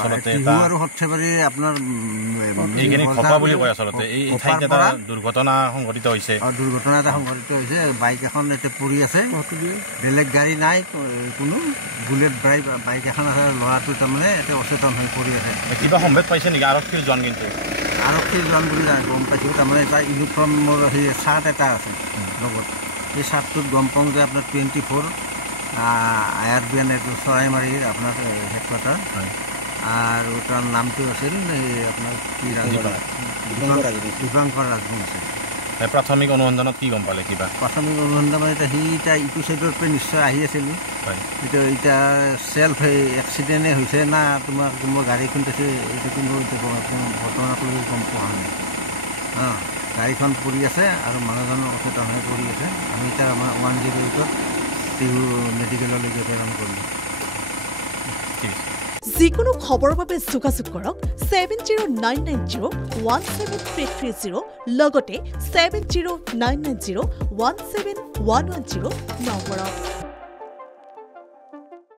আচলতে আৰু হঠাৎ আপোনাৰ এইখিনি খপা বুলি কয় আচলতে এই ঠাইত এটা দুৰ্ঘটনা সংঘটিত হৈছে বাইক এখন এতিয়া পৰি আছে বেলেগ গাড়ী নাই কোনো বুলেট বাইক এখন আছে ল'ৰাটো তাৰমানে এতিয়া অচেতন হৈ পৰি আছে কিবা সম্ভেদ পাইছে নেকি আৰক্ষীৰ জন কিন্তু আৰক্ষীৰ জন বুলি গম পাইছোঁ তাৰমানে এটা ইউনিফৰ্মৰ সেই চাৰ্ট এটা আছে লগত সেই চাৰ্টটোত গম পাওঁ যে আপোনাৰ 24 IRBN এইটো চৰাইমাৰীৰ আপোনাৰ হেডকোৱাৰ্টাৰ আৰু তাৰ নামটো আছিল এই আপোনাৰ কি দীপাংকৰ ৰাজবংশী প্ৰাথমিক অনুসন্ধানত কি গম পালে কিবা প্ৰাথমিক অনুসন্ধান মানে এতিয়া সি এতিয়া ইটো চাইডৰ পৰা নিশ্চয় আহি আছিল এতিয়া চেল্ফ এক্সিডেণ্টেই হৈছে না তোমাক কোনোবা গাড়ী খুন্দিছে এইটো কিন্তু ঘটনাকলৈকে গম পোৱা নাই গাড়ীখন পৰি আছে আৰু মানুহজনৰ অচেতন হৈ পৰি আছে আমি এতিয়া আমাৰ 108ত টিহু মেডিকেললৈকে প্ৰেৰণ কৰিলোঁ যিকোনো খবৰৰ বাবে যোগাযোগ কৰক 7099017330 লগতে 7099017110 নম্বৰত